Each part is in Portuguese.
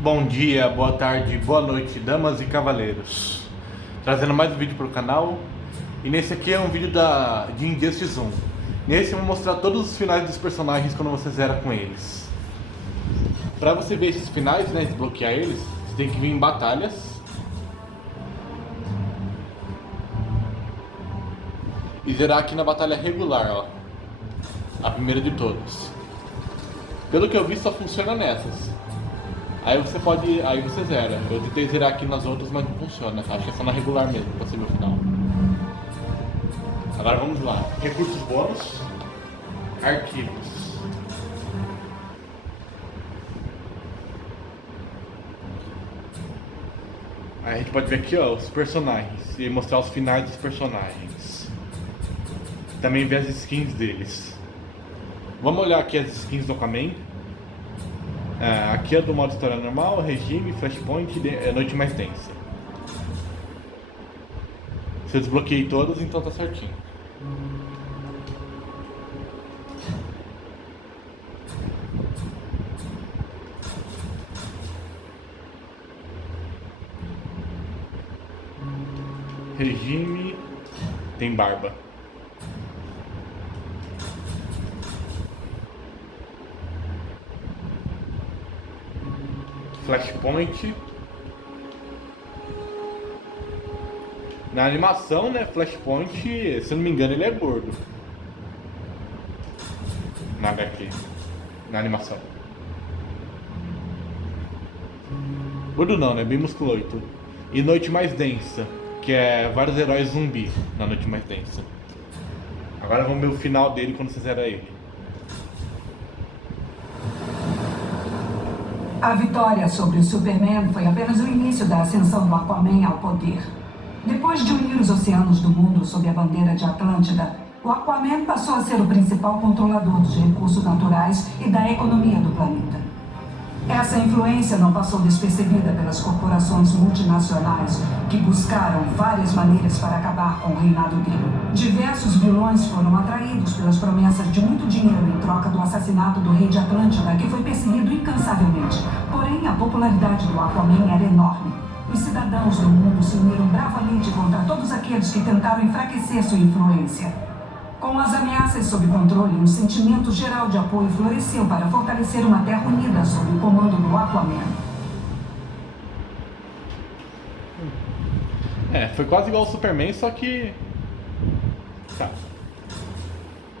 Bom dia, boa tarde, boa noite, damas e cavaleiros. Trazendo mais um vídeo para o canal. E nesse aqui é um vídeo de Injustice 1. Nesse eu vou mostrar todos os finais dos personagens quando você zera com eles. Para você ver esses finais, né, desbloquear eles, você tem que vir em batalhas. E zerar aqui na batalha regular, ó. A primeira de todos. Pelo que eu vi, só funciona nessas. Aí você zera. Eu tentei zerar aqui nas outras, mas não funciona. Acho que é só na regular mesmo, pra ser meu final. Agora vamos lá. Recursos bônus. Arquivos. Aí a gente pode ver aqui, ó, os personagens. E mostrar os finais dos personagens. Também ver as skins deles. Vamos olhar aqui as skins do Aquaman. Aqui é do modo história normal, regime, flashpoint, noite mais tensa. Se eu desbloqueei todas, então tá certinho. Regime tem barba. Flashpoint. Na animação, né? Flashpoint, se eu não me engano, ele é gordo. Na HQ. Na animação. Gordo não, né? Bem musculoso. E Noite Mais Densa, que é vários heróis zumbi na Noite Mais Densa. Agora vamos ver o final dele quando você zera ele. A vitória sobre o Superman foi apenas o início da ascensão do Aquaman ao poder. Depois de unir os oceanos do mundo sob a bandeira de Atlântida, o Aquaman passou a ser o principal controlador dos recursos naturais e da economia do planeta. Essa influência não passou despercebida pelas corporações multinacionais que buscaram várias maneiras para acabar com o reinado dele. Diversos vilões foram atraídos pelas promessas de muito dinheiro em troca do assassinato do rei de Atlântida, que foi perseguido incansavelmente. Porém, a popularidade do Aquaman era enorme. Os cidadãos do mundo se uniram bravamente contra todos aqueles que tentaram enfraquecer sua influência. Com as ameaças sob controle, um sentimento geral de apoio floresceu para fortalecer uma terra unida sob o comando do Aquaman. Foi quase igual ao Superman, só que... Tá.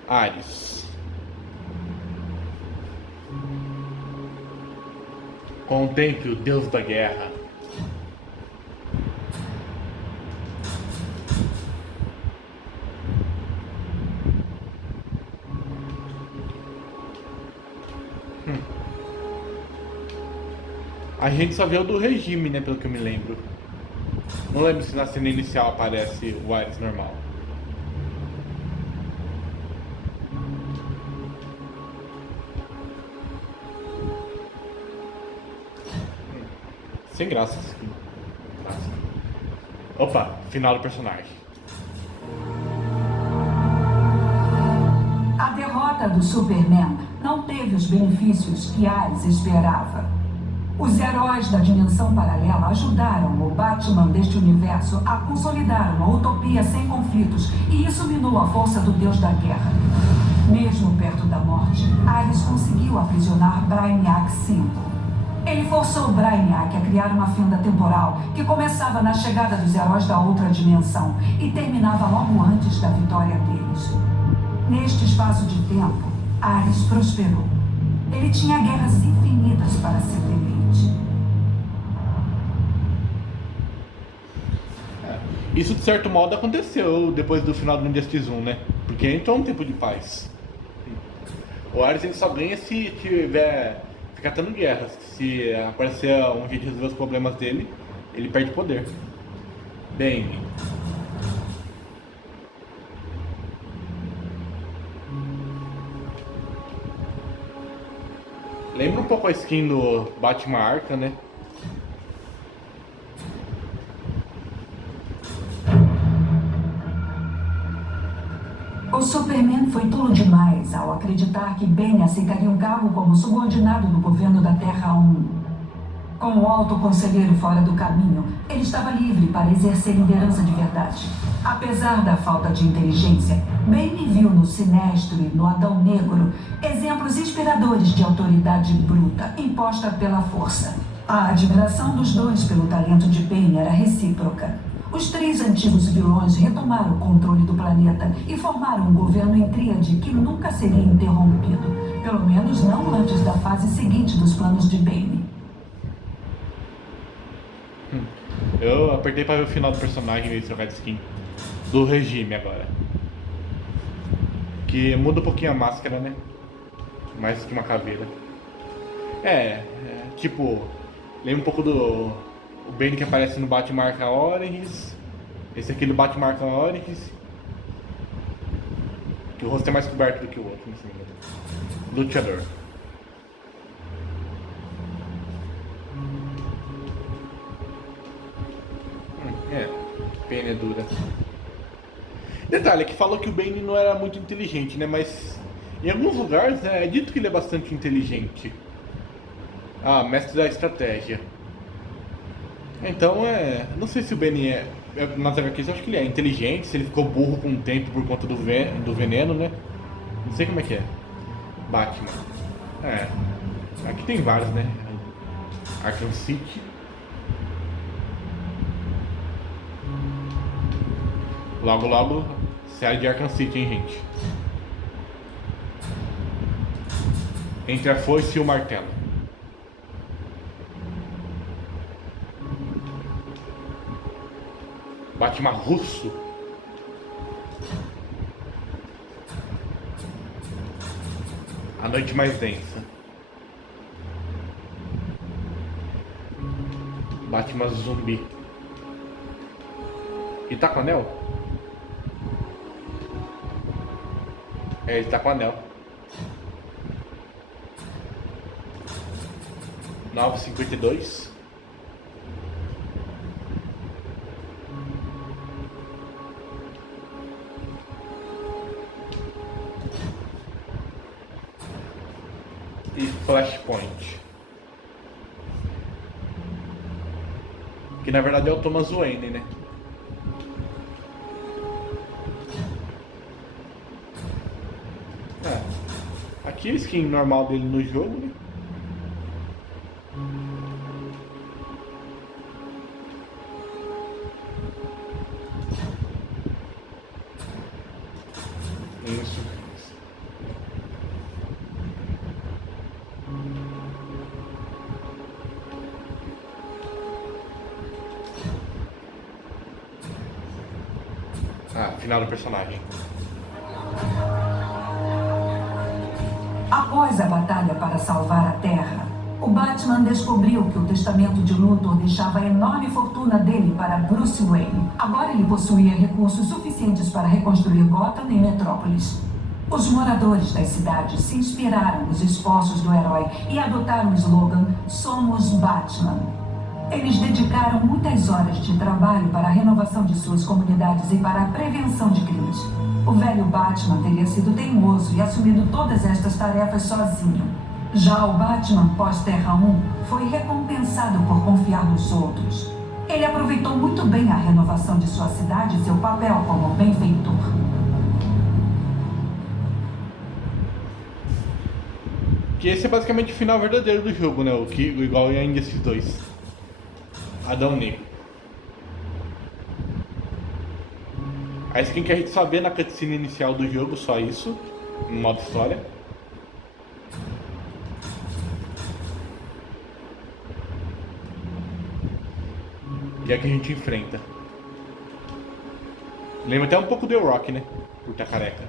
Ares. Contemple o Deus da Guerra. A gente só vê o do regime, né, pelo que eu me lembro. Não lembro se na cena inicial aparece o Ares normal. Sem graça. Opa, final do personagem. A derrota do Superman não teve os benefícios que Ares esperava. Os heróis da dimensão paralela ajudaram o Batman deste universo a consolidar uma utopia sem conflitos, e isso minou a força do Deus da Guerra. Mesmo perto da morte, Ares conseguiu aprisionar Brainiac 5. Ele forçou Brainiac a criar uma fenda temporal que começava na chegada dos heróis da outra dimensão e terminava logo antes da vitória deles. Neste espaço de tempo, Ares prosperou. Ele tinha guerras infinitas para seu deleite. Isso de certo modo aconteceu depois do final do Injustice 1, né? Porque entrou um tempo de paz. O Ares ele só ganha se tiver ficar tendo guerras. Se aparecer um jeito de resolver os problemas dele, ele perde poder. Bem. Lembra um pouco a skin do Batman Arkham, né? O Superman foi tolo demais ao acreditar que Ben aceitaria um cargo como subordinado do governo da Terra 1. Com o alto conselheiro fora do caminho, ele estava livre para exercer liderança de verdade. Apesar da falta de inteligência, Bane viu no Sinestro e no Adão Negro exemplos inspiradores de autoridade bruta imposta pela força. A admiração dos dois pelo talento de Bane era recíproca. Os 3 antigos vilões retomaram o controle do planeta e formaram um governo em tríade que nunca seria interrompido. Pelo menos não antes da fase seguinte dos planos de Bane. Eu apertei pra ver o final do personagem em vez de trocar de skin. Do regime agora. Que muda um pouquinho a máscara, né? Mais que uma caveira. Tipo, lembra um pouco do o Bane que aparece no Batman Arkham Origins. Esse aqui do Batman Arkham Origins. Que o rosto é mais coberto do que o outro, não sei. Luteador. Pena é dura. Detalhe, que falou que o Bane não era muito inteligente, né? Mas em alguns lugares é dito que ele é bastante inteligente. Mestre da estratégia. Então não sei se o Bane nas HQs eu acho que ele é inteligente, se ele ficou burro com o tempo por conta do veneno, né? Não sei como é que é. Batman. Aqui tem vários, né? Arkham City. Logo, série de Arkham City, hein, gente? Entre a foice e o martelo. Batman russo. A noite mais densa. Batman zumbi. E tá com anel? Ele tá com anel. 9,52. E Flashpoint. Que na verdade é o Thomas Wayne, né? Aqui a skin normal dele no jogo, né? Isso. Final do personagem. Após a batalha para salvar a Terra, o Batman descobriu que o testamento de Luthor deixava a enorme fortuna dele para Bruce Wayne. Agora ele possuía recursos suficientes para reconstruir Gotham e Metrópolis. Os moradores das cidades se inspiraram nos esforços do herói e adotaram o slogan "Somos Batman". Eles dedicaram muitas horas de trabalho para a renovação de suas comunidades e para a prevenção de crimes. O velho Batman teria sido teimoso e assumido todas estas tarefas sozinho. Já o Batman pós-Terra 1 foi recompensado por confiar nos outros. Ele aproveitou muito bem a renovação de sua cidade e seu papel como benfeitor. Que esse é basicamente o final verdadeiro do jogo, né? Igual em esses dois. Adão Negro. A skin que a gente só vê na cutscene inicial do jogo, só isso, no modo história. E é que a gente enfrenta. Lembra até um pouco do The Rock, né? Por estar careca.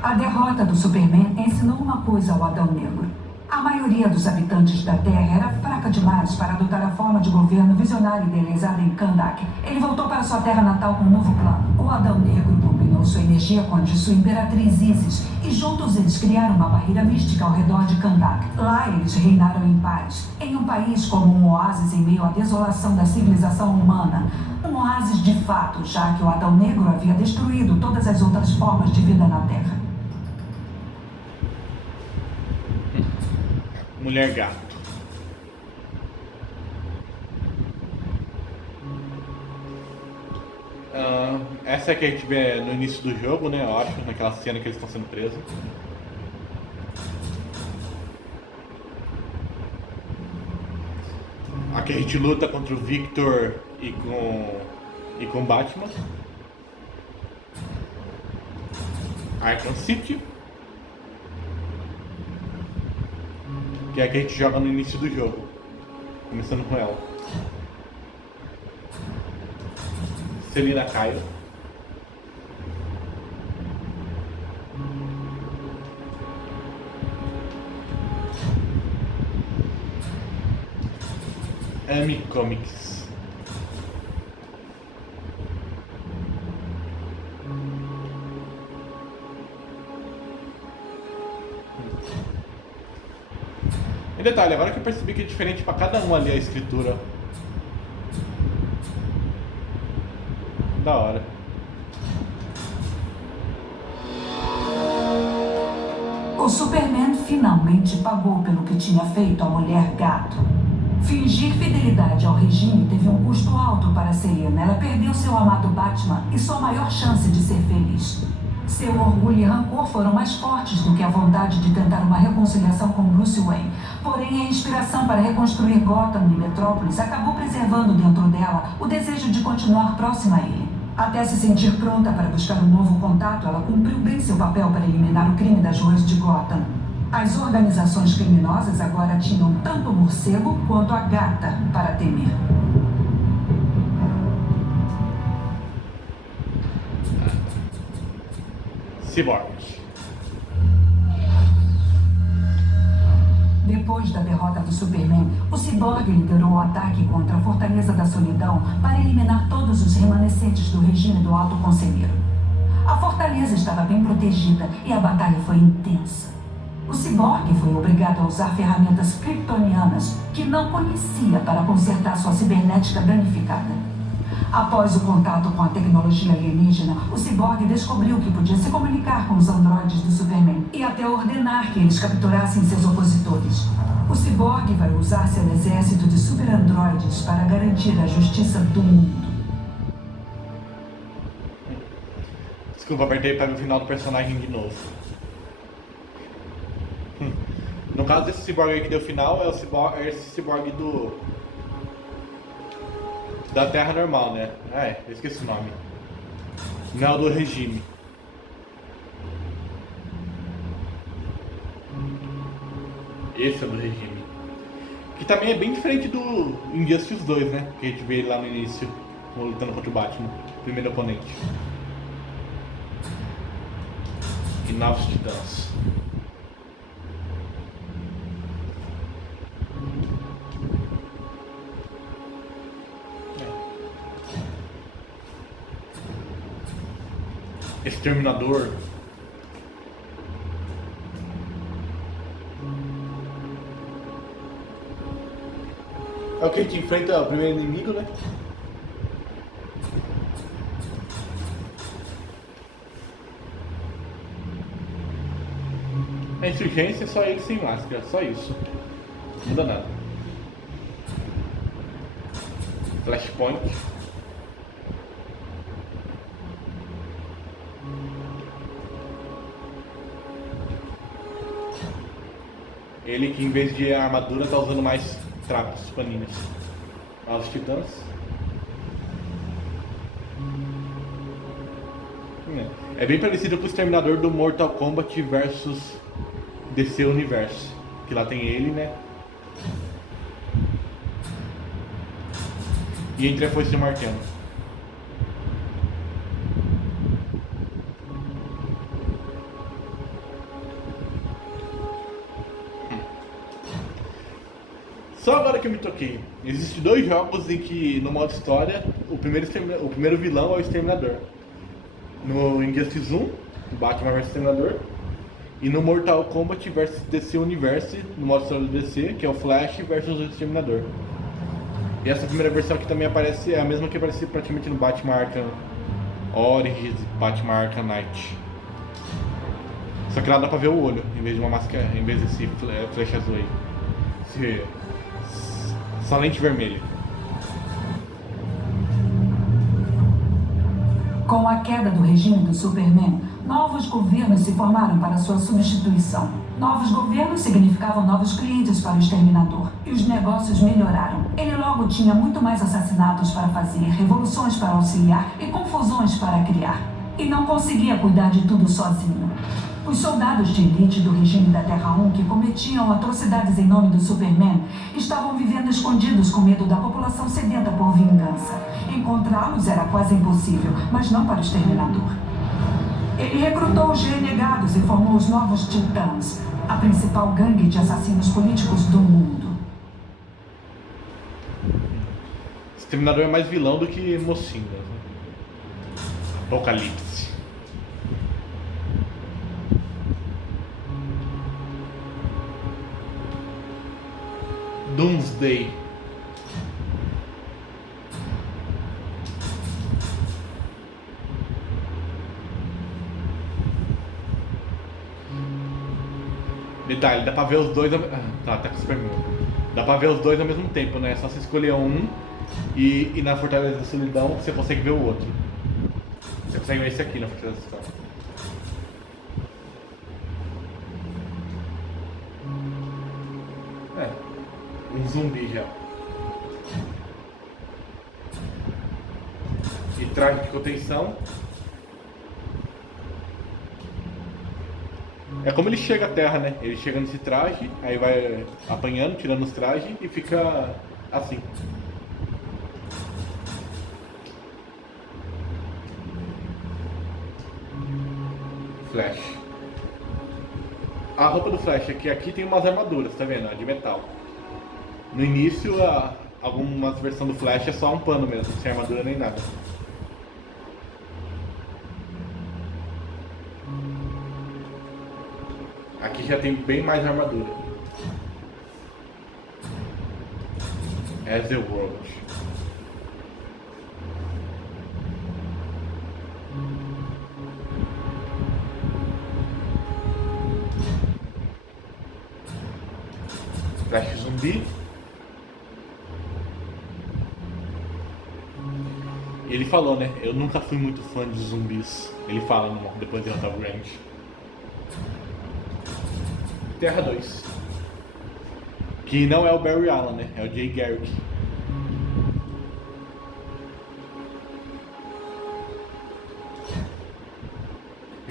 A derrota do Superman ensinou uma coisa ao Adão Negro. A maioria dos habitantes da Terra era fraca demais para adotar a forma de governo visionária idealizada em Kahndaq. Ele voltou para sua terra natal com um novo plano. O Adão Negro combinou sua energia com a de sua imperatriz Isis e juntos eles criaram uma barreira mística ao redor de Kahndaq. Lá eles reinaram em paz, em um país como um oásis em meio à desolação da civilização humana. Um oásis de fato, já que o Adão Negro havia destruído todas as outras formas de vida na Terra. Mulher Gato. Essa é que a gente vê no início do jogo, né? Eu acho, naquela cena que eles estão sendo presos. Aqui a gente luta contra o Victor e com Batman. Arkham City, que é a que a gente joga no início do jogo, começando com ela. Selina Kyle. Amy Comics. E detalhe, agora que eu percebi que é diferente pra cada um ali a escritura. Da hora. O Superman finalmente pagou pelo que tinha feito à Mulher Gato. Fingir fidelidade ao regime teve um custo alto para Selina. Ela perdeu seu amado Batman e sua maior chance de ser feliz. Seu orgulho e rancor foram mais fortes do que a vontade de tentar uma reconciliação com Bruce Wayne. Porém, a inspiração para reconstruir Gotham e Metrópolis acabou preservando dentro dela o desejo de continuar próxima a ele. Até se sentir pronta para buscar um novo contato, ela cumpriu bem seu papel para eliminar o crime das ruas de Gotham. As organizações criminosas agora tinham tanto o morcego quanto a gata para temer. Cyborg. Depois da derrota do Superman, o Cyborg liderou o ataque contra a Fortaleza da Solidão para eliminar todos os remanescentes do regime do Alto Conselheiro. A fortaleza estava bem protegida e a batalha foi intensa. O Cyborg foi obrigado a usar ferramentas kryptonianas que não conhecia para consertar sua cibernética danificada. Após o contato com a tecnologia alienígena, o Cyborg descobriu que podia se comunicar com os androides do Superman e até ordenar que eles capturassem seus opositores. O Cyborg vai usar seu exército de super-androides para garantir a justiça do mundo. Desculpa, apertei para ver o final do personagem de novo. No caso desse Cyborg aí que deu final, é esse Cyborg da Terra normal, né? Eu esqueci o nome. Não é o do regime. Esse é o do regime. Que também é bem diferente do Injustice 2, né? Que a gente vê lá no início, lutando contra o Batman, primeiro oponente. E Novos Titãs. Exterminador. É o que a gente enfrenta o primeiro inimigo, né? A insurgência é só ele sem máscara, só isso. Não muda nada. Flashpoint. Ele que em vez de armadura tá usando mais trapos, paninhos. Novos Titãs. É bem parecido com o Exterminador do Mortal Kombat versus DC Universo. Que lá tem ele, né? E entre a foice e o martelo. Só agora que eu me toquei. Existem dois jogos em que, no modo história, o primeiro vilão é o Exterminador. No Injustice 1, Batman vs Exterminador. E no Mortal Kombat vs DC Universe, no modo história do DC, que é o Flash versus o Exterminador. E essa primeira versão aqui também aparece, é a mesma que aparecia praticamente no Batman Arkham Origins e Batman Arkham Knight. Só que lá dá pra ver o olho, em vez de uma máscara, em vez desse flash azul aí. essa lente vermelha. Com a queda do regime do Superman, novos governos se formaram para sua substituição. Novos governos significavam novos clientes para o Exterminador. E os negócios melhoraram. Ele logo tinha muito mais assassinatos para fazer, revoluções para auxiliar e confusões para criar. E não conseguia cuidar de tudo sozinho. Os soldados de elite do regime da Terra-1 que cometiam atrocidades em nome do Superman estavam vivendo escondidos com medo da população sedenta por vingança. Encontrá-los era quase impossível, mas não para o Exterminador. Ele recrutou os renegados e formou os Novos Titãs, a principal gangue de assassinos políticos do mundo. O Exterminador é mais vilão do que mocinho, né? Apocalipse. Doomsday. Detalhe, dá pra ver os dois tá com o Superman. Dá pra ver os dois ao mesmo tempo, né? É só você escolher um e na Fortaleza da Solidão você consegue ver o outro. Você consegue ver esse aqui na Fortaleza da Solidão. Um zumbi já. E traje de contenção. É como ele chega à Terra, né? Ele chega nesse traje, aí vai apanhando, tirando os trajes e fica assim. Flash. A roupa do Flash aqui tem umas armaduras, tá vendo? De metal. No início, algumas versões do Flash é só um pano mesmo, sem armadura nem nada. Aqui já tem bem mais armadura. As the World. Flash zumbi. E ele falou, né? Eu nunca fui muito fã de zumbis. Ele fala depois de derrotar o Grant. Terra 2. Que não é o Barry Allen, né? É o Jay Garrick.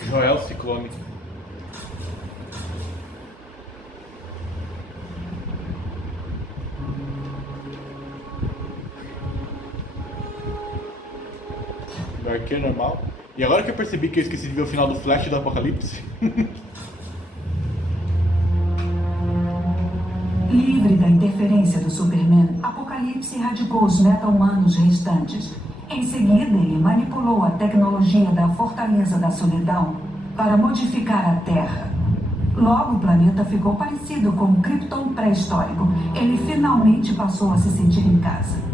Joel Ciclone. Do Arqueiro normal. E agora que eu percebi que eu esqueci de ver o final do Flash do Apocalipse. Livre da interferência do Superman, Apocalipse erradicou os meta-humanos restantes. Em seguida, ele manipulou a tecnologia da Fortaleza da Solidão para modificar a Terra. Logo, o planeta ficou parecido com um Krypton pré-histórico. Ele finalmente passou a se sentir em casa.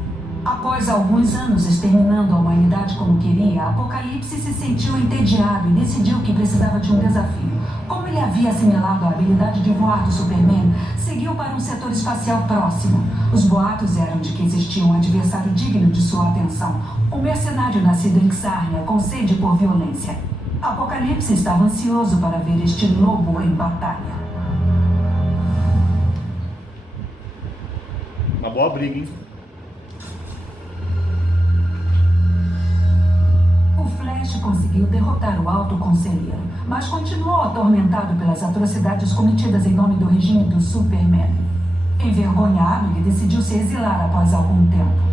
Após alguns anos exterminando a humanidade como queria, Apocalipse se sentiu entediado e decidiu que precisava de um desafio. Como ele havia assimilado a habilidade de voar do Superman, seguiu para um setor espacial próximo. Os boatos eram de que existia um adversário digno de sua atenção, um mercenário nascido em Xarnia com sede por violência. Apocalipse estava ansioso para ver este lobo em batalha. Uma boa briga, hein? O Flash conseguiu derrotar o Alto Conselheiro, mas continuou atormentado pelas atrocidades cometidas em nome do regime do Superman. Envergonhado, ele decidiu se exilar após algum tempo.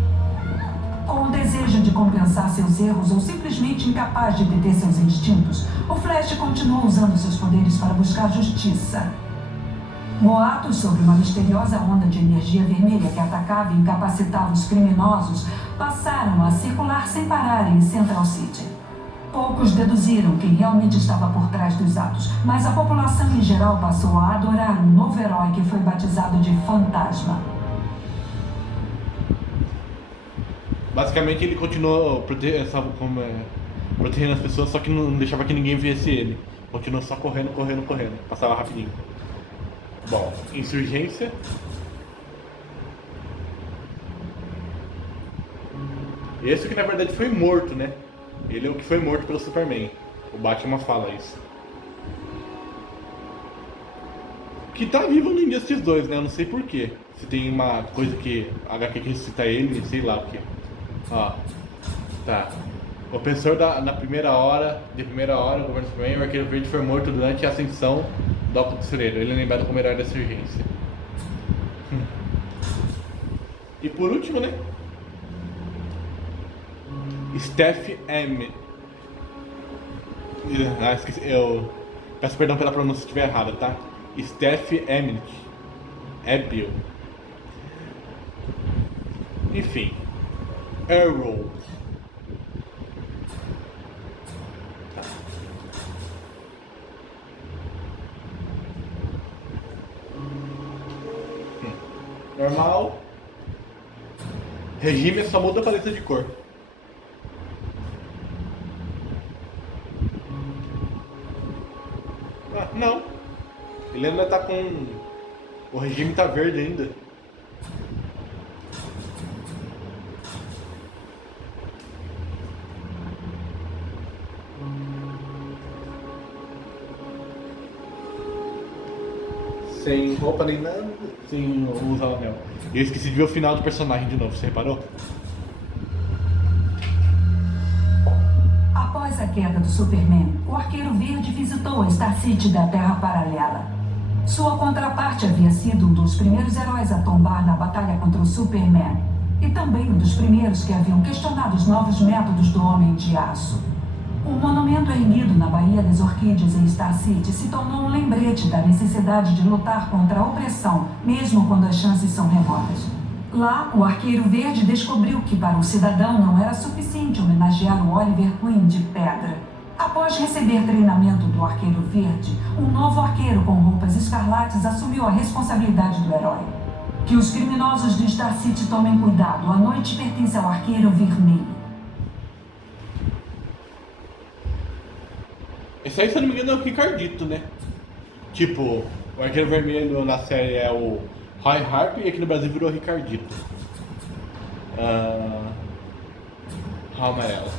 Com o desejo de compensar seus erros ou simplesmente incapaz de deter seus instintos, o Flash continuou usando seus poderes para buscar justiça. Boatos sobre uma misteriosa onda de energia vermelha que atacava e incapacitava os criminosos passaram a circular sem parar em Central City. Poucos deduziram quem realmente estava por trás dos atos, mas a população em geral passou a adorar um novo herói que foi batizado de Fantasma. Basicamente ele continuou protegendo as pessoas, só que não deixava que ninguém visse ele. Continuou só correndo. Passava rapidinho. Bom, Insurgência. Esse que na verdade foi morto, né? Ele é o que foi morto pelo Superman. O Batman fala isso. Que tá vivo no Injustice 2, né? Eu não sei porquê. Se tem uma coisa que a HQ que ressuscita ele, sei lá o que. Ó. Tá. O professor na primeira hora, o governo Superman, o Arqueiro Verde foi morto durante a ascensão do Óculos do Celeiro. Ele é lembrado como herói dessa urgência. E por último, né? Steph M. Ah, esqueci. Eu peço perdão pela pronúncia se estiver errada, tá? Steph Emnick. Bill. Enfim. Arrow. Tá. Normal. Regime só muda a paleta de cor. Ah, não. Ele ainda tá com... O regime tá verde ainda. Sem roupa nem nada, sem usar o anel. E eu esqueci de ver o final do personagem de novo, você reparou? Após a queda do Superman, o Arqueiro Verde visitou a Star City da Terra Paralela. Sua contraparte havia sido um dos primeiros heróis a tombar na batalha contra o Superman. E também um dos primeiros que haviam questionado os novos métodos do Homem de Aço. O monumento erguido na Baía das Orquídeas em Star City se tornou um lembrete da necessidade de lutar contra a opressão, mesmo quando as chances são remotas. Lá, o Arqueiro Verde descobriu que para o cidadão não era suficiente homenagear o Oliver Queen de pedra. Após receber treinamento do Arqueiro Verde, um novo arqueiro com roupas escarlates assumiu a responsabilidade do herói. Que os criminosos de Star City tomem cuidado, a noite pertence ao Arqueiro Vermelho. Esse aí, se eu não me engano, é o Ricardito, né? Tipo, o Arqueiro Vermelho na série é o Roy Harper e aqui no Brasil virou Ricardito. Amarelo.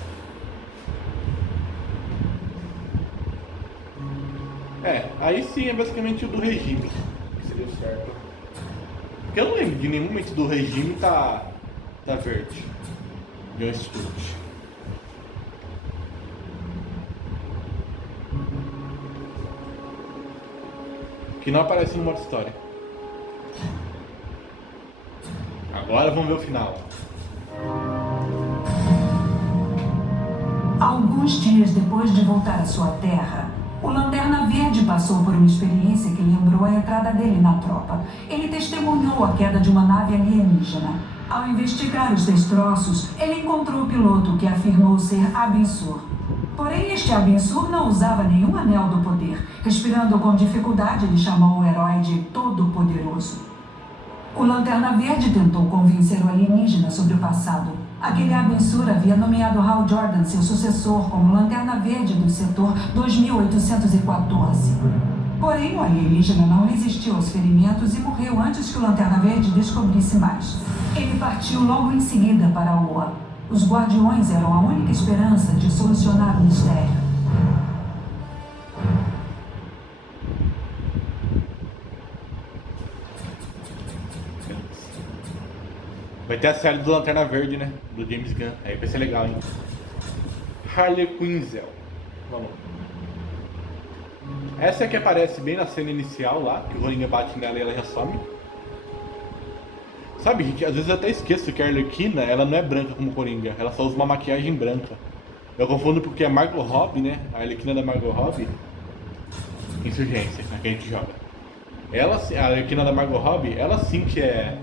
Aí sim é basicamente o do regime. Que seria certo. Porque eu não lembro de nenhum momento do regime tá verde. John Stewart. Que não aparece no modo história. Agora vamos ver o final. Alguns dias depois de voltar à sua terra, o Lanterna Verde passou por uma experiência que lembrou a entrada dele na tropa. Ele testemunhou a queda de uma nave alienígena. Ao investigar os destroços, ele encontrou o piloto que afirmou ser Abin Sur. Porém, este Abin Sur não usava nenhum anel do poder. Respirando com dificuldade, ele chamou o herói de Todo-Poderoso. O Lanterna Verde tentou convencer o alienígena sobre o passado. Aquele Abin Sur havia nomeado Hal Jordan, seu sucessor, como Lanterna Verde do setor 2814. Porém, o alienígena não resistiu aos ferimentos e morreu antes que o Lanterna Verde descobrisse mais. Ele partiu logo em seguida para a Oa. Os Guardiões eram a única esperança de solucionar o mistério. Vai ter a série do Lanterna Verde, né? Do James Gunn. Aí vai ser legal, hein? Harley Quinzel. Vamos. Essa é que aparece bem na cena inicial lá, que o Coringa bate nela e ela já some. Sabe, gente, às vezes eu até esqueço que a Arlequina, ela não é branca como Coringa. Ela só usa uma maquiagem branca. Eu confundo porque a Margot Robbie, né? A Arlequina da Margot Robbie. Insurgência, né, que a gente joga. Ela, a Arlequina da Margot Robbie, ela sim que é...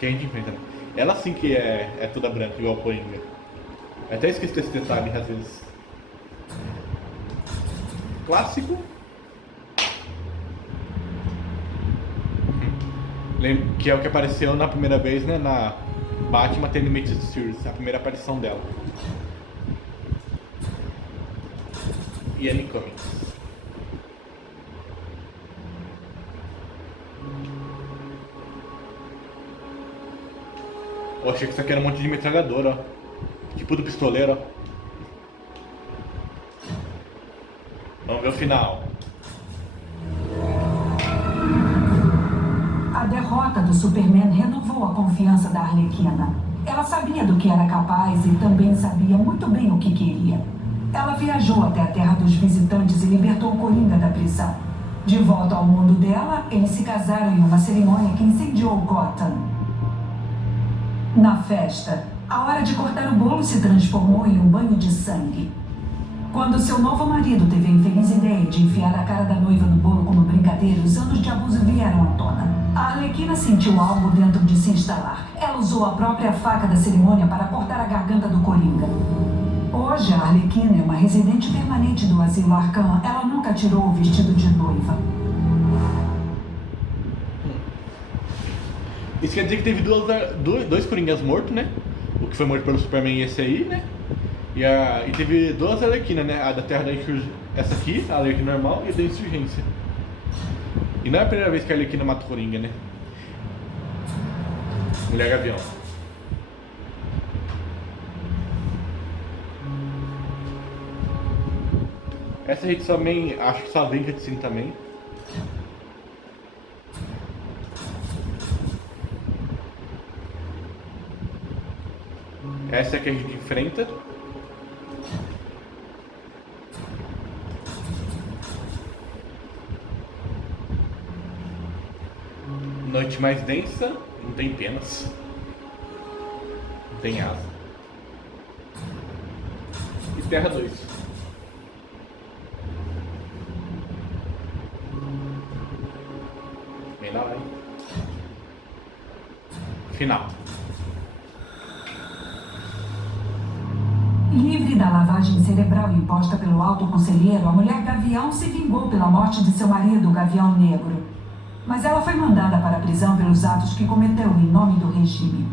Que a gente enfrenta, né? Ela sim que é toda branca, igual a Coringa. Eu até esqueço desse detalhe, às vezes. Clássico. Que é o que apareceu na primeira vez, né? Na Batman The Animated Series, a primeira aparição dela. E Annie Comics. Eu achei que isso aqui era um monte de metralhadora, ó. Tipo do pistoleiro, ó. Vamos ver o final. A derrota do Superman renovou a confiança da Arlequina. Ela sabia do que era capaz e também sabia muito bem o que queria. Ela viajou até a Terra dos Visitantes e libertou o Coringa da prisão. De volta ao mundo dela, eles se casaram em uma cerimônia que incendiou Gotham. Na festa, a hora de cortar o bolo se transformou em um banho de sangue. Quando seu novo marido teve a infeliz ideia de enfiar a cara da noiva no bolo como brincadeira, os anos de abuso vieram à tona. A Arlequina sentiu algo dentro de se instalar. Ela usou a própria faca da cerimônia para cortar a garganta do Coringa. Hoje, a Arlequina é uma residente permanente do Asilo Arkham. Ela nunca tirou o vestido de noiva. Isso quer dizer que teve dois Coringas mortos, né? O que foi morto pelo Superman e esse aí, né? E teve duas Arlequinas, né? A da Terra da Insurgência, essa aqui, a Arlequina normal, e a da Insurgência. E não é a primeira vez que a Arlequina mata o Coringa, né? Mulher Gavião. Essa a gente também, acho que só vem cutscene também. Essa é que a gente enfrenta. Noite mais densa, não tem penas. Não tem asa. E Terra 2. Bem da hora, hein? Final. Livre da lavagem cerebral imposta pelo alto conselheiro, a mulher Gavião se vingou pela morte de seu marido, o Gavião Negro. Mas ela foi mandada para a prisão pelos atos que cometeu em nome do regime.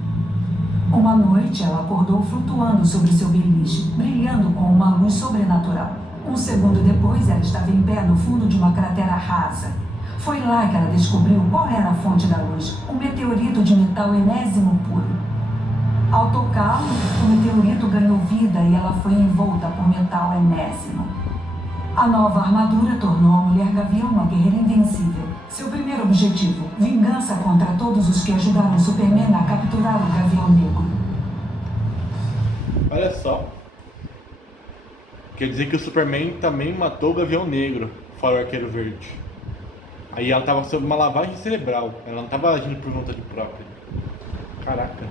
Uma noite, ela acordou flutuando sobre seu beliche, brilhando com uma luz sobrenatural. Um segundo depois, ela estava em pé no fundo de uma cratera rasa. Foi lá que ela descobriu qual era a fonte da luz, um meteorito de metal enésimo puro. Ao tocá-lo, o meteorito ganhou vida e ela foi envolta por metal enésimo. A nova armadura tornou a mulher Gavião uma guerreira invencível. Seu primeiro objetivo, vingança contra todos os que ajudaram Superman a capturar o Gavião Negro. Olha só. Quer dizer que o Superman também matou o Gavião Negro, fora o Arqueiro Verde. Aí ela tava sob uma lavagem cerebral. Ela não tava agindo por vontade própria. Caraca.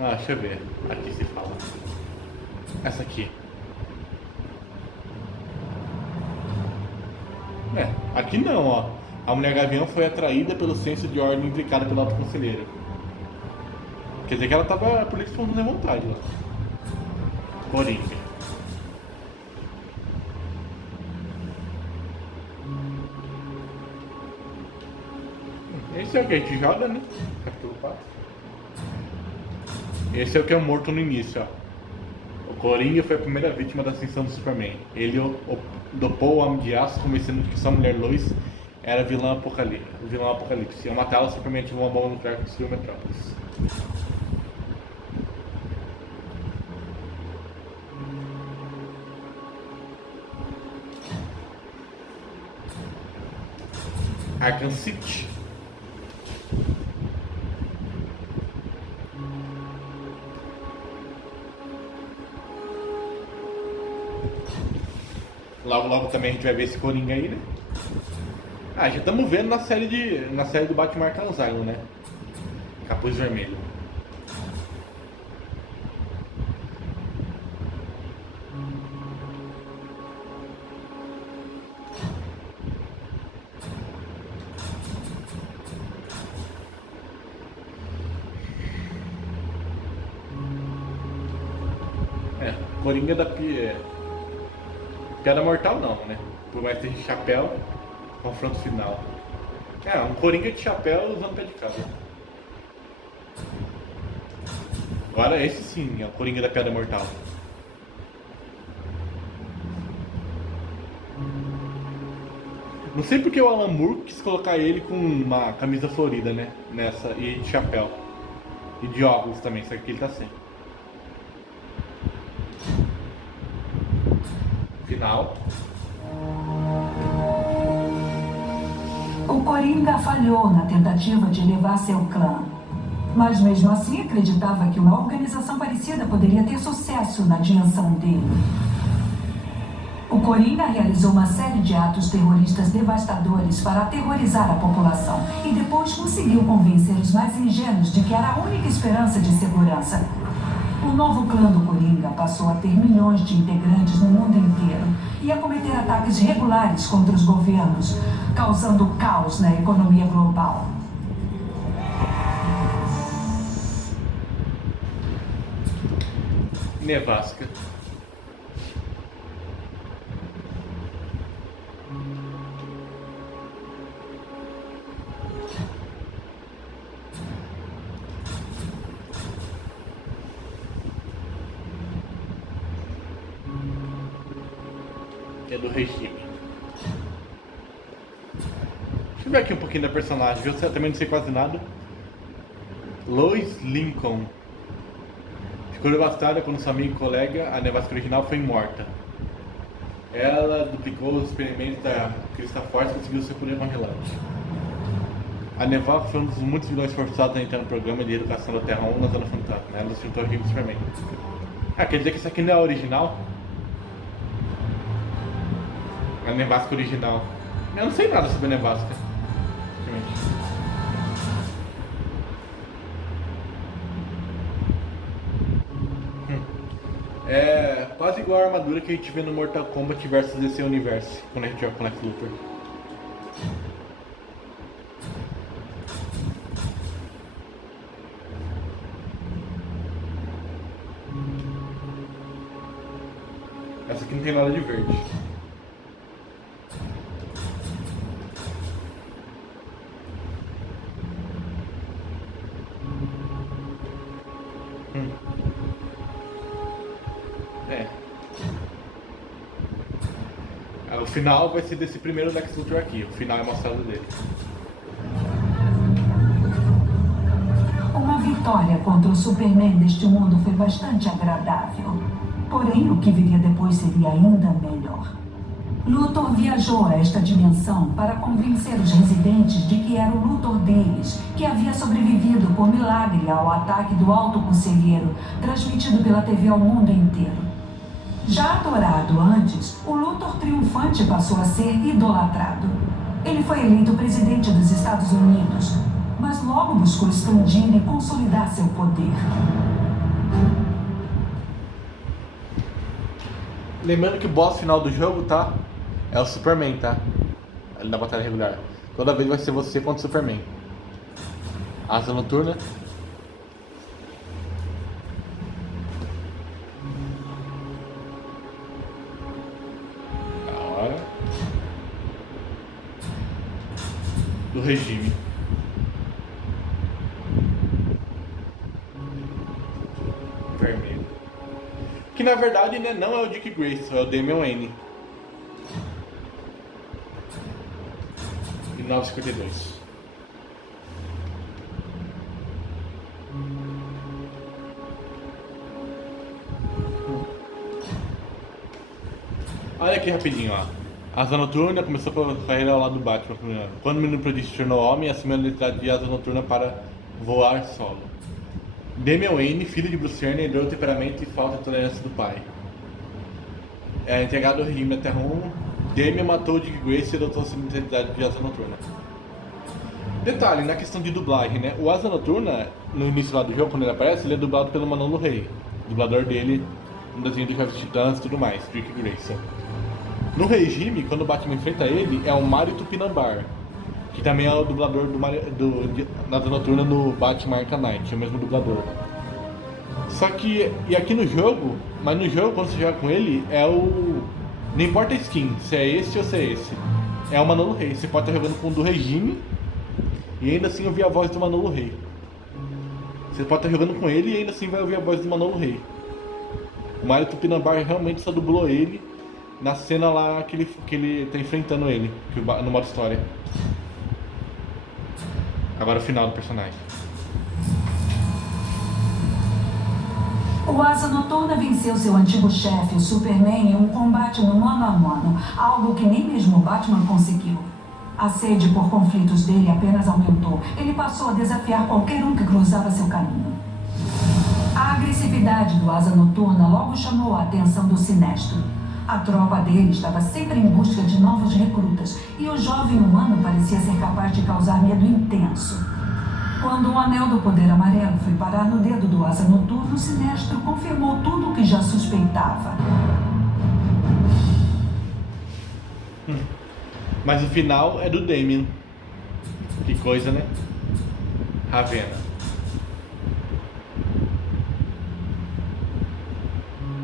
Ah, deixa eu ver. Aqui se fala. Essa aqui. Aqui não, ó. A mulher Gavião foi atraída pelo senso de ordem implicado pelo alto conselheiro. Quer dizer que ela tava por isso falando de vontade lá. Coringa. Esse é o que a gente joga, né? Capítulo 4. Esse é o que é morto no início, ó. O Coringa foi a primeira vítima da ascensão do Superman. Ele dopou o Homem de Aço, convencendo de que sua mulher Lois era vilã Apocalipse. Ao matá-la, Superman ativou uma bomba nuclear que destruiu Metrópolis. Arkham City. Logo também a gente vai ver esse Coringa aí, né? Já estamos vendo na série do Batman Arkham Asylum, né? Capuz Vermelho. Coringa da Piada Mortal não, né? Por mais que tenha chapéu, confronto final. Um Coringa de chapéu usando pé de cabra. Agora esse sim é o Coringa da Piada Mortal. Não sei porque o Alan Moore quis colocar ele com uma camisa florida, né? Nessa e de chapéu. E de óculos também, só que aqui ele tá sem. Final. O Coringa falhou na tentativa de levar seu clã. Mas mesmo assim acreditava que uma organização parecida poderia ter sucesso na dimensão dele. O Coringa realizou uma série de atos terroristas devastadores para aterrorizar a população e depois conseguiu convencer os mais ingênuos de que era a única esperança de segurança. O novo clã do Coringa passou a ter milhões de integrantes no mundo inteiro e a cometer ataques regulares contra os governos, causando caos na economia global. Nevasca. É do regime. Deixa eu ver aqui um pouquinho da personagem, eu também não sei quase nada. Lois Lincoln ficou devastada quando sua amiga e colega, a Nevasca original, foi morta. Ela duplicou os experimentos da Crista Forte e conseguiu seu poder congelante. A Nevasca foi um dos muitos vilões forçados a entrar no programa de educação da Terra 1 na Zona Fantasma. Ela se juntou ao regime do Superman. Ah, quer dizer que isso aqui não é a original? A Nevasca original. Eu não sei nada sobre a Nevasca. É quase igual a armadura que a gente vê no Mortal Kombat vs DC Universe, quando a gente joga com o Lex Luthor. Essa aqui não tem nada de verde. O final vai ser desse primeiro Lex Luthor aqui. O final é mostrado dele. Uma vitória contra o Superman deste mundo foi bastante agradável. Porém, o que viria depois seria ainda melhor. Luthor viajou a esta dimensão para convencer os residentes de que era o Luthor deles, que havia sobrevivido por milagre ao ataque do Alto Conselheiro, transmitido pela TV ao mundo inteiro. Já adorado antes, o Luthor triunfante passou a ser idolatrado. Ele foi eleito presidente dos Estados Unidos, mas logo buscou expandir e consolidar seu poder. Lembrando que o boss final do jogo, tá? É o Superman, tá? Ali na batalha regular. Toda vez vai ser você contra o Superman. Asa Noturna. Do regime. Vermelho. Que na verdade, né, não é o Dick Grayson, é o Damian Wayne. 1952. Olha aqui rapidinho, ó. Asa Noturna começou a carreira ao lado do Batman. Quando o menino prodígio se tornou homem, assumiu a identidade de Asa Noturna para voar solo. Damian Wayne, filho de Bruce Wayne, herdou o temperamento e falta de tolerância do pai. É integrado ao regime da Terra 1. Damian matou o Dick Grayson e adotou a sua identidade de Asa Noturna. Detalhe, na questão de dublagem, né? O Asa Noturna, no início lá do jogo, quando ele aparece, ele é dublado pelo Manolo Rey. O dublador dele, no desenho dos Jovens Titãs e tudo mais, Dick Grayson. No regime, quando o Batman enfrenta ele, é o Mário Tupinambar, que também é o dublador do Asa Noturna no Batman Arkham Knight, é o mesmo dublador. Só que, e aqui no jogo, mas no jogo, quando você joga com ele, é o... Não importa a skin, se é esse ou se é esse. É o Manolo Rey, você pode estar jogando com o do regime, e ainda assim ouvir a voz do Manolo Rey. Você pode estar jogando com ele e ainda assim vai ouvir a voz do Manolo Rey. O Mário Tupinambar realmente só dublou ele na cena lá que ele tá enfrentando ele, no modo história. Agora o final do personagem. O Asa Noturna venceu seu antigo chefe, o Superman, em um combate no mano a mano, algo que nem mesmo Batman conseguiu. A sede por conflitos dele apenas aumentou. Ele passou a desafiar qualquer um que cruzava seu caminho. A agressividade do Asa Noturna logo chamou a atenção do Sinestro. A tropa dele estava sempre em busca de novos recrutas, e o jovem humano parecia ser capaz de causar medo intenso. Quando o anel do poder amarelo foi parar no dedo do Asa Noturno, o Sinestro confirmou tudo o que já suspeitava. Mas o final é do Damian. Que coisa, né? Ravenna.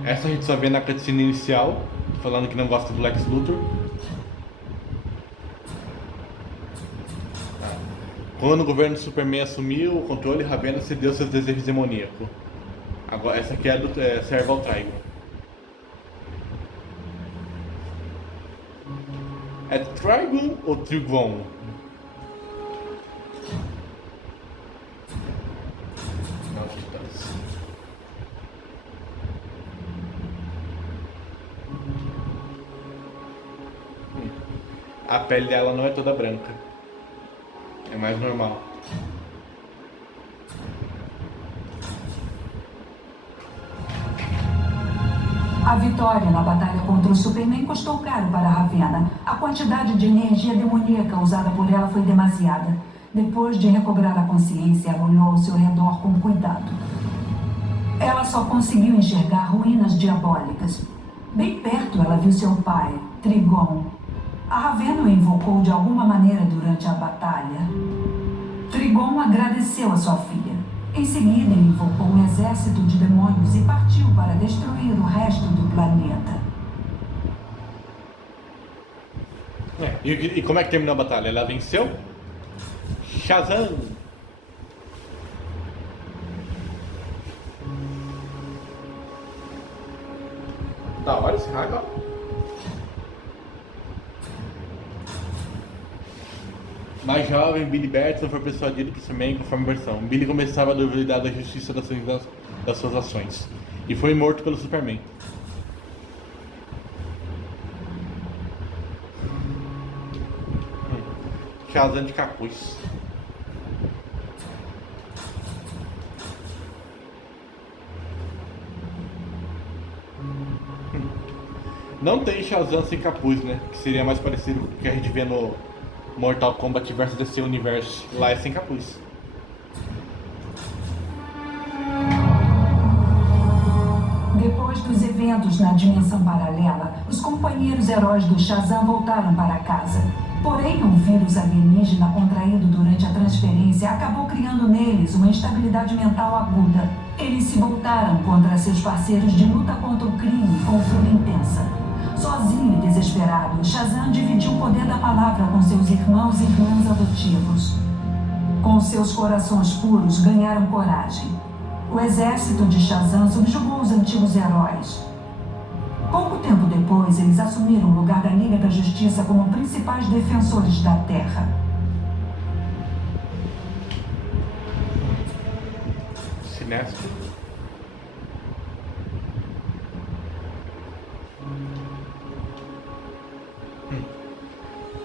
Essa a gente só vê na cutscene inicial, falando que não gosta do Lex Luthor. Quando o governo do Superman assumiu o controle, Ravenna cedeu seus desejos demoníacos. Agora, essa aqui serve ao Trigon. É Trigon ou Trigon? Não, acho que tá assim. A pele dela não é toda branca. É mais normal. A vitória na batalha contra o Superman custou caro para Ravenna. A quantidade de energia demoníaca usada por ela foi demasiada. Depois de recobrar a consciência, ela olhou ao seu redor com cuidado. Ela só conseguiu enxergar ruínas diabólicas. Bem perto, ela viu seu pai, Trigon. A Ravenna o invocou de alguma maneira durante a batalha. Trigon agradeceu a sua filha. Em seguida, ele invocou um exército de demônios e partiu para destruir o resto do planeta. E como é que terminou a batalha? Ela venceu? Shazam! Da hora esse raio, ó. Mais jovem, Billy Batson foi persuadido por Superman conforme a versão. Billy começava a duvidar da justiça das suas ações e foi morto pelo Superman. Shazam de capuz. Não tem Shazam sem capuz, né? Que seria mais parecido com o que a gente vê no Mortal Kombat vs DC Universe. Lá é sem capuz. Depois dos eventos na dimensão paralela, os companheiros heróis do Shazam voltaram para casa. Porém, um vírus alienígena contraído durante a transferência acabou criando neles uma instabilidade mental aguda. Eles se voltaram contra seus parceiros de luta contra o crime com fúria intensa. Sozinho e desesperado, Shazam dividiu o poder da palavra com seus irmãos e irmãs adotivos. Com seus corações puros, ganharam coragem. O exército de Shazam subjugou os antigos heróis. Pouco tempo depois, eles assumiram o lugar da Liga da Justiça como principais defensores da Terra. Sinestro.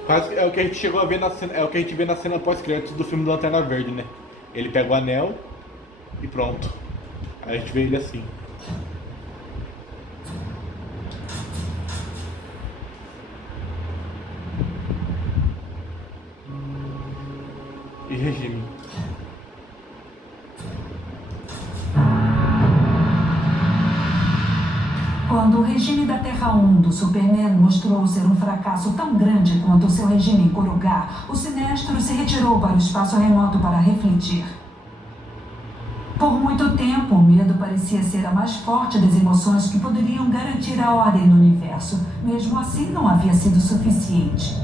Quase é o que a gente chegou a ver na cena, é o que a gente vê na cena pós-créditos do filme do Lanterna Verde, né? Ele pega o anel e pronto. Aí a gente vê ele assim. E regime. Quando o regime da Terra 1 do Superman mostrou ser um fracasso tão grande quanto o seu regime em Korugar, o Sinestro se retirou para o espaço remoto para refletir. Por muito tempo, o medo parecia ser a mais forte das emoções que poderiam garantir a ordem no universo. Mesmo assim, não havia sido suficiente.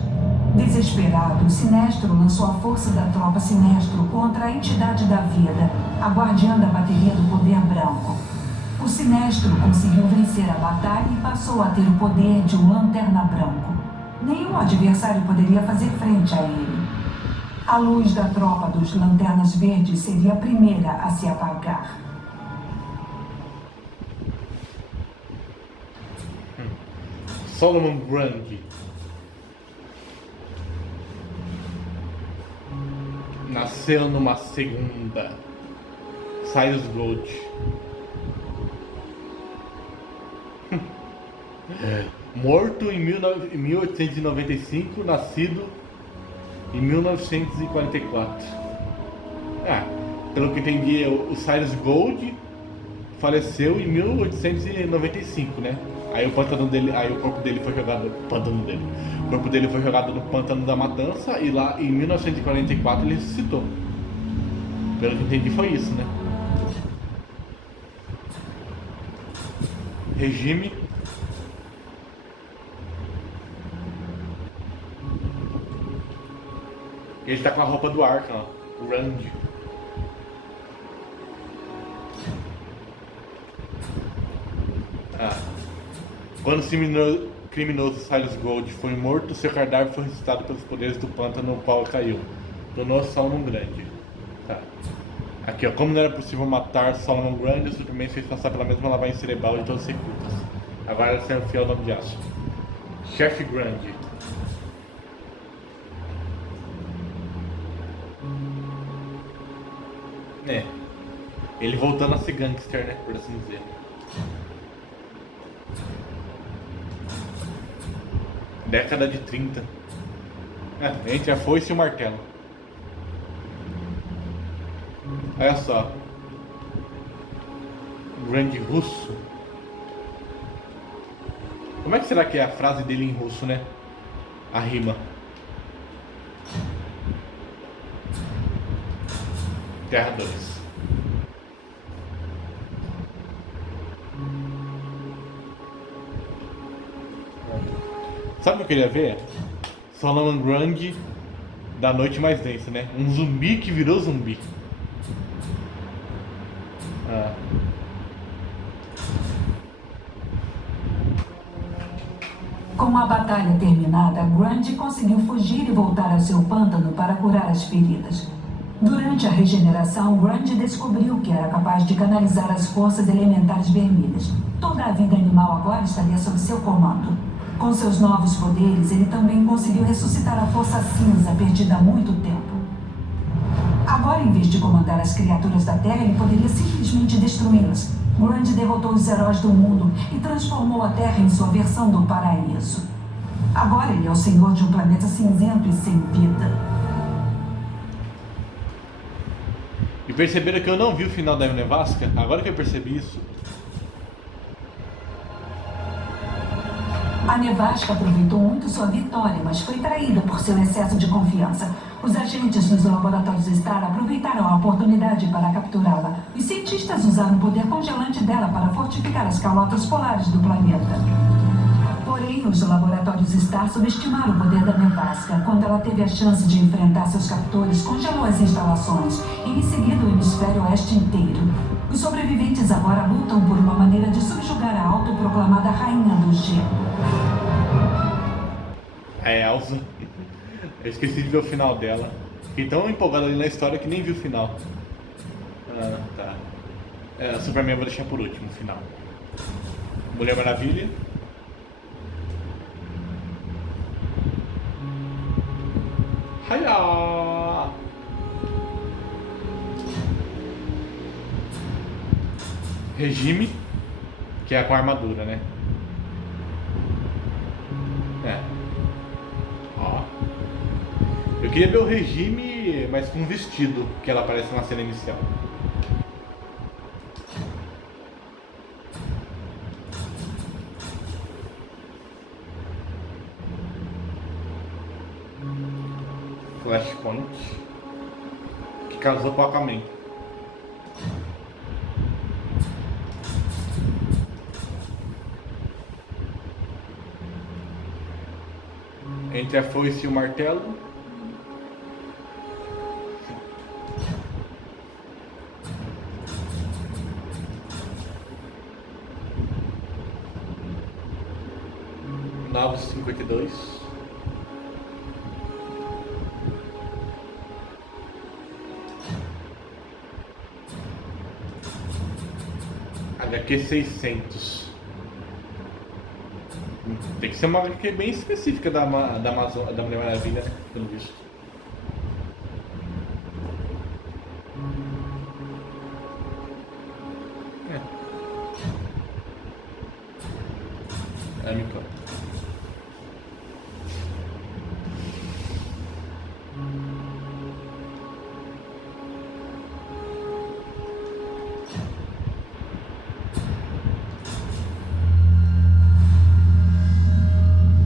Desesperado, o Sinestro lançou a força da tropa Sinestro contra a entidade da vida, a guardiã da bateria do poder branco. O Sinestro conseguiu vencer a batalha e passou a ter o poder de um Lanterna Branco. Nenhum adversário poderia fazer frente a ele. A luz da tropa dos Lanternas Verdes seria a primeira a se apagar. Solomon Grundy. Nasceu numa segunda. Cyrus Gold. Morto em 1895, nascido em 1944. Pelo que entendi, o Cyrus Gold faleceu em 1895, né? Aí o corpo dele foi jogado no pântano da Matança e lá em 1944 ele ressuscitou. Pelo que entendi foi isso, né? Regime. Ele tá com a roupa do Arkham, ó. O Randy. Quando o criminoso Cyrus Gold foi morto, seu cadáver foi ressuscitado pelos poderes do pântano no qual caiu. Tornou-se Solomon Grundy. Tá. Aqui, ó. Como não era possível matar Solomon Grundy, o Superman fez passar pela mesma lavagem cerebral de todas as recrutas. Agora ela sendo fiel ao nome de aço. Chefe Grundy. Ele voltando a ser gangster, né? Por assim dizer. Década de 30. Entre a foice e o martelo. Olha só. Grande russo. Como é que será que é a frase dele em russo, né? A rima. Terra 2. Sabe o que eu queria ver? Solomon Grundy da noite mais densa, né? Um zumbi que virou zumbi. Com a batalha terminada, Grundy conseguiu fugir e voltar ao seu pântano para curar as feridas. Durante a regeneração, Grundy descobriu que era capaz de canalizar as forças elementares vermelhas. Toda a vida animal agora estaria sob seu comando. Com seus novos poderes, ele também conseguiu ressuscitar a força cinza perdida há muito tempo. Agora, em vez de comandar as criaturas da Terra, ele poderia simplesmente destruí-las. Grundy derrotou os heróis do mundo e transformou a Terra em sua versão do paraíso. Agora ele é o senhor de um planeta cinzento e sem vida. E perceberam que eu não vi o final da Nevasca? Agora que eu percebi isso. A Nevasca aproveitou muito sua vitória, mas foi traída por seu excesso de confiança. Os agentes dos laboratórios Star aproveitaram a oportunidade para capturá-la. Os cientistas usaram o poder congelante dela para fortificar as calotas polares do planeta. Porém, os laboratórios Star subestimaram o poder da Nevasca. Quando ela teve a chance de enfrentar seus captores, congelou as instalações e, em seguida, o hemisfério oeste inteiro. Os sobreviventes agora lutam por uma maneira de subjugar a autoproclamada Rainha do Gelo. Elsa. Eu esqueci de ver o final dela. Fiquei tão empolgado ali na história que nem vi o final. Tá. Superman eu vou deixar por último, o final. Mulher Maravilha. Hiya! Regime, que é com a armadura, né? Eu queria ver o Regime, mas com vestido, que ela aparece na cena inicial. Flashpoint, que casou com o Aquaman. Entre a foice e o martelo. Novos 52. HQ 600. Tem que ser uma HQ bem específica da Amazon, da Mulher Maravilha, né? Pelo visto. É, me conta.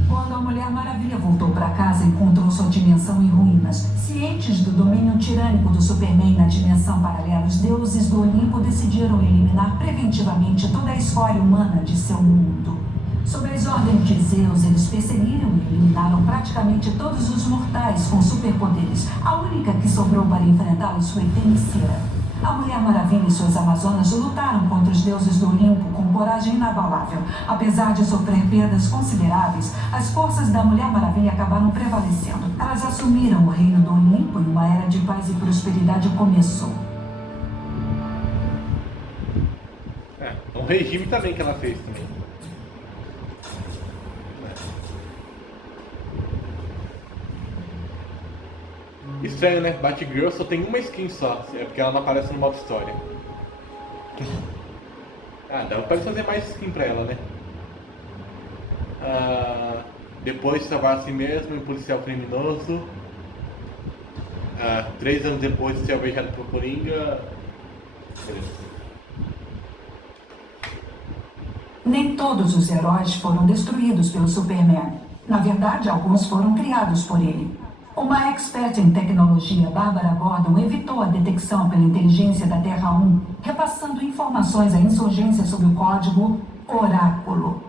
Quando a Mulher Maravilha voltou para casa, encontrou sua dimensão em ruínas. Cientes do domínio tirânico do Superman na dimensão paralela, os deuses do Olimpo decidiram eliminar preventivamente toda a escória humana de seu mundo. Sob as ordens de Zeus, eles perseguiram e eliminaram praticamente todos os mortais com superpoderes. A única que sobrou para enfrentá-los foi Themyscira. A Mulher Maravilha e suas Amazonas lutaram contra os deuses do Olimpo com coragem inabalável. Apesar de sofrer perdas consideráveis, as forças da Mulher Maravilha acabaram prevalecendo. Elas assumiram o reino do Olimpo e uma era de paz e prosperidade começou. Um regime também que ela fez também. Estranho, né? Batgirl só tem uma skin só, é porque ela não aparece no modo história. Dá pra fazer mais skin pra ela, né? Depois de salvar a si mesmo, um policial criminoso. 3 anos depois de ser alvejado por Coringa. Beleza. Nem todos os heróis foram destruídos pelo Superman. Na verdade, alguns foram criados por ele. Uma expert em tecnologia, Bárbara Gordon, evitou a detecção pela inteligência da Terra 1, repassando informações à insurgência sob o código Oráculo.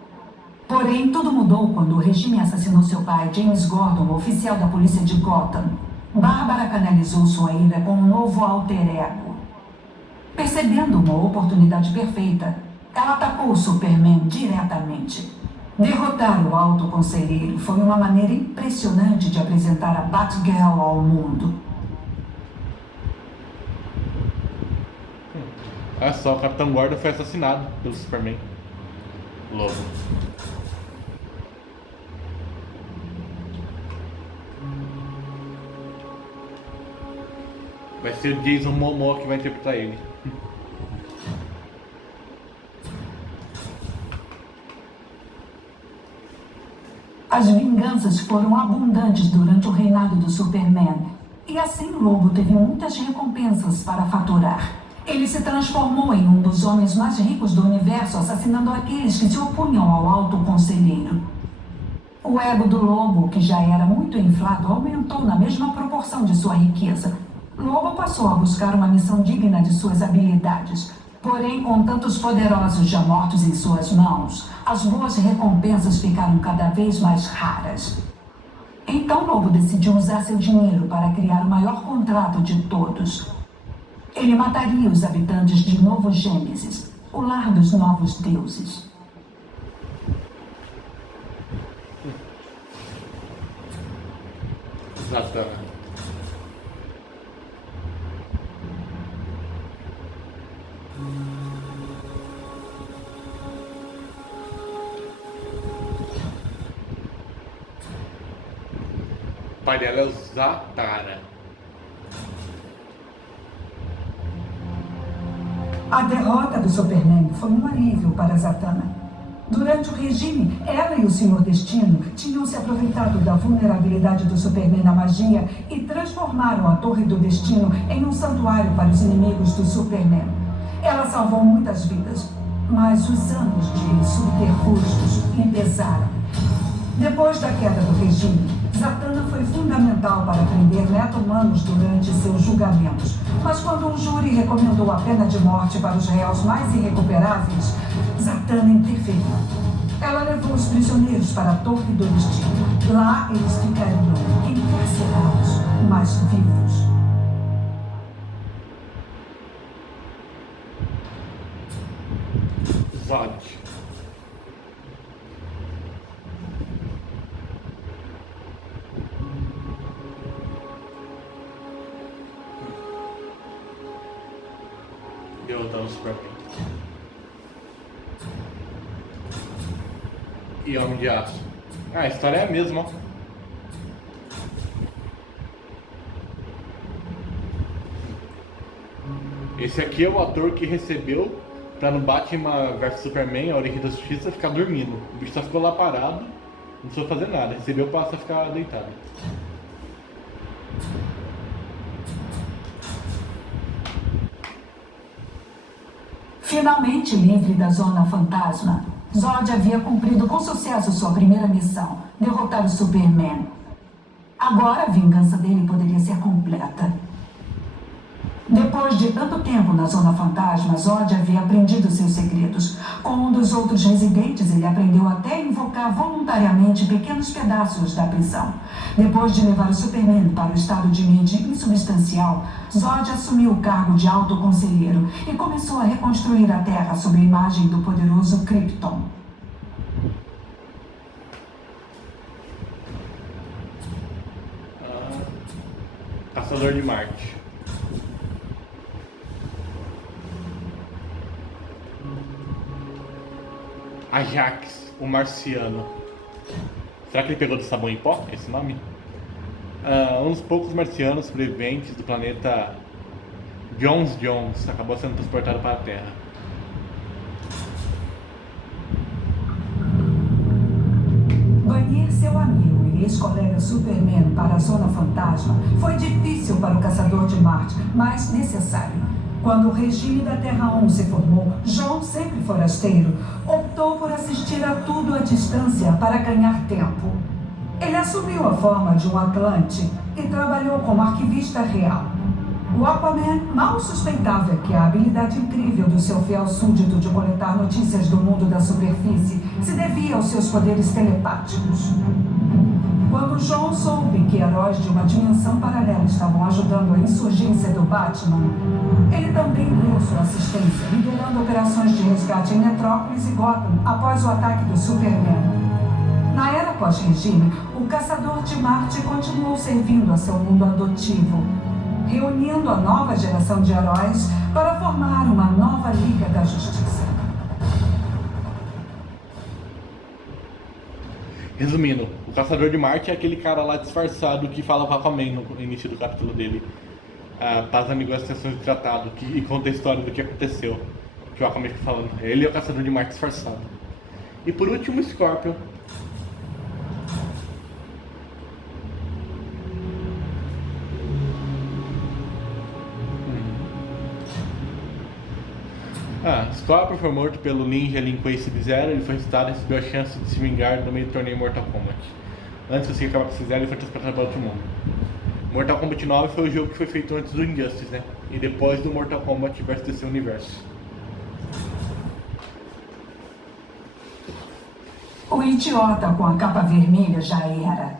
Porém, tudo mudou quando o regime assassinou seu pai, James Gordon, oficial da polícia de Gotham. Bárbara canalizou sua ira com um novo alter ego. Percebendo uma oportunidade perfeita, ela atacou o Superman diretamente. Derrotar o Alto Conselheiro foi uma maneira impressionante de apresentar a Batgirl ao mundo. Olha só, o Capitão Gordon foi assassinado pelo Superman. Logo. Vai ser o Jason Momoa que vai interpretar ele. As vinganças foram abundantes durante o reinado do Superman. E assim o Lobo teve muitas recompensas para faturar. Ele se transformou em um dos homens mais ricos do universo, assassinando aqueles que se opunham ao Alto Conselheiro. O ego do Lobo, que já era muito inflado, aumentou na mesma proporção de sua riqueza. Lobo passou a buscar uma missão digna de suas habilidades. Porém, com tantos poderosos já mortos em suas mãos, as boas recompensas ficaram cada vez mais raras. Então Lobo decidiu usar seu dinheiro para criar o maior contrato de todos. Ele mataria os habitantes de Novo Gênesis, o lar dos novos deuses. Zatanna. O pai dela é o Zatanna. A derrota do Superman foi um alívio para Zatanna. Durante o regime, ela e o Senhor Destino tinham se aproveitado da vulnerabilidade do Superman na magia e transformaram a Torre do Destino em um santuário para os inimigos do Superman. Ela salvou muitas vidas, mas os anos de subterfúgios lhe pesaram. Depois da queda do regime, Zatanna foi fundamental para prender meta-humanos durante seus julgamentos. Mas quando um júri recomendou a pena de morte para os réus mais irrecuperáveis, Zatanna interferiu. Ela levou os prisioneiros para a Torre do Destino. Lá eles ficariam encarcerados, mas vivos. Zod. Derrotar o Superman. E Homem de Aço. Ah, a história é a mesma, ó. Esse aqui é o ator que recebeu pra no Batman vs Superman, a Origem da Justiça, ficar dormindo. O bicho só ficou lá parado, não precisou fazer nada. Recebeu pra só ficar deitado. Finalmente livre da Zona Fantasma, Zod havia cumprido com sucesso sua primeira missão, derrotar o Superman. Agora a vingança dele poderia ser completa. Depois de tanto tempo na Zona Fantasma, Zod havia aprendido seus segredos. Com um dos outros residentes, ele aprendeu até a invocar voluntariamente pequenos pedaços da prisão. Depois de levar o Superman para o estado de mente insubstancial, Zod assumiu o cargo de alto conselheiro e começou a reconstruir a Terra sob a imagem do poderoso Krypton. Caçador de Marte. Ajax, o Marciano. Será que ele pegou do sabão em pó, esse nome? Um dos poucos marcianos sobreviventes do planeta Jones acabou sendo transportado para a Terra. Banir seu amigo e ex-colega Superman para a Zona Fantasma foi difícil para o Caçador de Marte, mas necessário. Quando o regime da Terra 1 se formou, John, sempre forasteiro, optou por assistir a tudo à distância para ganhar tempo. Ele assumiu a forma de um Atlante e trabalhou como arquivista real. O Aquaman mal suspeitava que a habilidade incrível do seu fiel súdito de coletar notícias do mundo da superfície se devia aos seus poderes telepáticos. Quando John soube que heróis de uma dimensão paralela estavam ajudando a insurgência do Batman, ele também deu sua assistência, liderando operações de resgate em Metrópolis e Gotham após o ataque do Superman. Na era pós-regime, o Caçador de Marte continuou servindo a seu mundo adotivo, reunindo a nova geração de heróis para formar uma nova Liga da Justiça. Resumindo, o Caçador de Marte é aquele cara lá disfarçado que fala com a Aquaman no início do capítulo dele. Para os amigos das sessões de tratado, e conta a história do que aconteceu. Que o Aquaman fica falando. Ele é o Caçador de Marte disfarçado. E por último, o Scorpion. Scorpion foi morto pelo ninja Lin Kuei Sub-Zero. Ele foi ressuscitado e recebeu a chance de se vingar no meio do torneio Mortal Kombat. Antes de conseguir acabar com Sub-Zero, ele foi transportado para outro mundo. Mortal Kombat 9 foi o jogo que foi feito antes do Injustice, né? E depois do Mortal Kombat vs DC Universo. O idiota com a capa vermelha já era.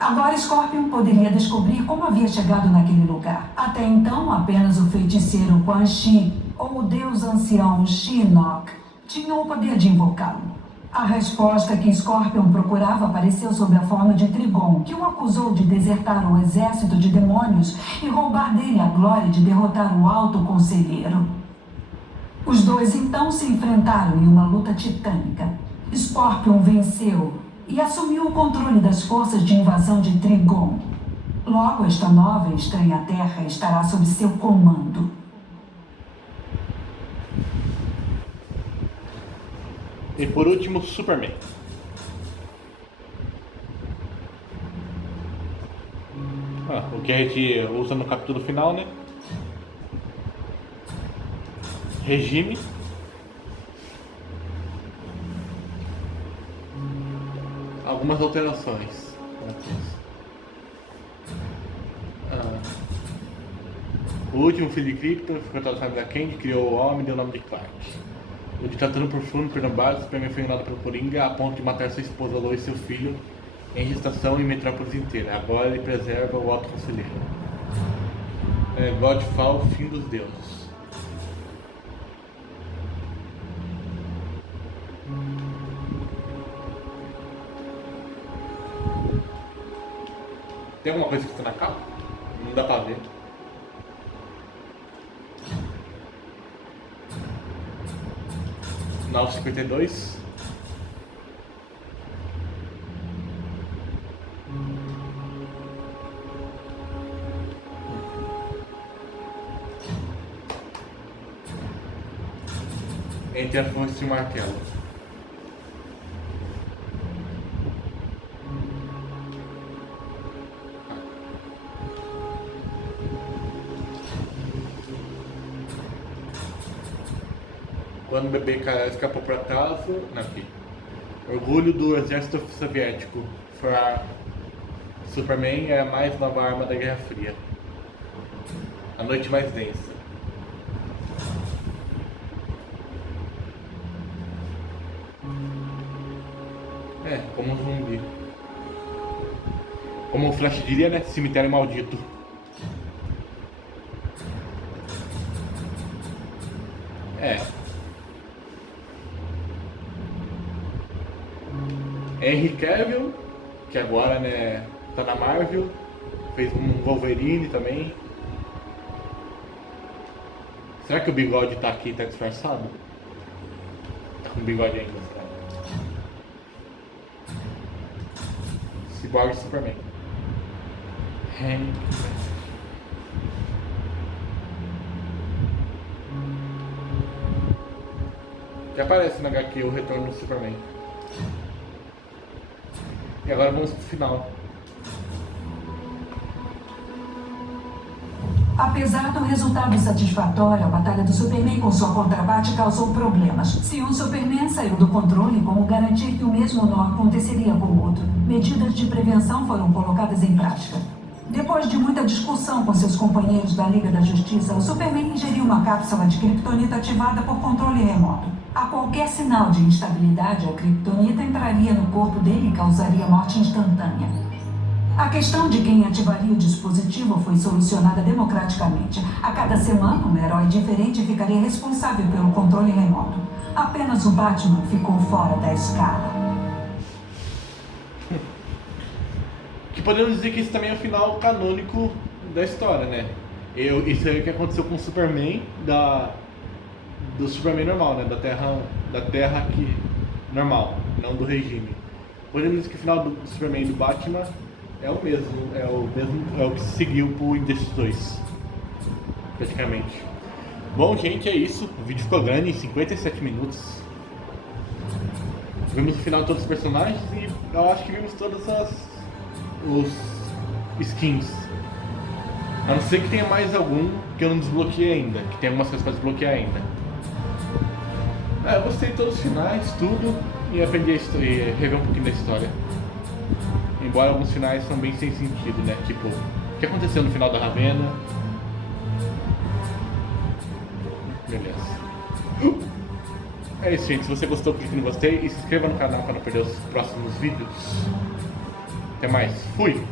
Agora Scorpion poderia descobrir como havia chegado naquele lugar. Até então, apenas o feiticeiro Quan Chi, ou o deus ancião Shinnok, tinha o poder de invocá-lo. A resposta que Scorpion procurava apareceu sob a forma de Trigon, que o acusou de desertar o exército de demônios e roubar dele a glória de derrotar o Alto Conselheiro. Os dois então se enfrentaram em uma luta titânica. Scorpion venceu e assumiu o controle das forças de invasão de Trigon. Logo, esta nova e estranha terra estará sob seu comando. E por último, Superman. O que a gente usa no capítulo final, né? Regime. Algumas alterações. O último filho de Krypton foi tratado da Candy, criou o homem e deu o nome de Clark. O ditador profundo perturbado, Superman foi enganado pelo Coringa a ponto de matar sua esposa Lois e seu filho em gestação em Metrópolis inteira. Agora ele preserva o Alto Conselheiro. Godfall, fim dos deuses. Tem alguma coisa que está na capa? Não dá pra ver. Final 52. entre a foice e o martelo. Quando o bebê escapou para trás, aqui. Orgulho do exército soviético. Superman é a mais nova arma da Guerra Fria. A noite mais densa. Como um zumbi. Como o Flash diria, né? Cemitério maldito. Henry Cavill, que agora, né, tá na Marvel, fez um Wolverine também. Será que o bigode tá aqui, tá disfarçado? Tá com bigode ainda, será? Cyborg Superman. Henry. Que aparece na HQ o retorno do Superman. E agora vamos pro final. Apesar do resultado insatisfatório, a batalha do Superman com sua contraparte causou problemas. Se um Superman saiu do controle, como garantir que o mesmo não aconteceria com o outro? Medidas de prevenção foram colocadas em prática. Depois de muita discussão com seus companheiros da Liga da Justiça, o Superman ingeriu uma cápsula de kryptonita ativada por controle remoto. A qualquer sinal de instabilidade, a kryptonita entraria no corpo dele e causaria morte instantânea. A questão de quem ativaria o dispositivo foi solucionada democraticamente. A cada semana, um herói diferente ficaria responsável pelo controle remoto. Apenas o Batman ficou fora da escala. Que podemos dizer que esse também é o final canônico da história, né? Isso aí que aconteceu com o Superman do Superman normal, né? Da Terra aqui normal, não do regime. Podemos dizer que o final do Superman e do Batman é o mesmo, é o que se seguiu pro Injustice 2, praticamente. Bom, gente, é isso. O vídeo ficou grande, 57 minutos. Vimos o final de todos os personagens e eu acho que vimos todas os skins. A não ser que tenha mais algum que eu não desbloqueei ainda, que tem algumas coisas para desbloquear ainda. Eu gostei de todos os finais, tudo, e aprendi a rever um pouquinho da história. Embora alguns finais são bem sem sentido, né? Tipo, o que aconteceu no final da Ravena? Beleza. É isso, gente. Se você gostou, clique no gostei e se inscreva no canal para não perder os próximos vídeos. Até mais. Fui!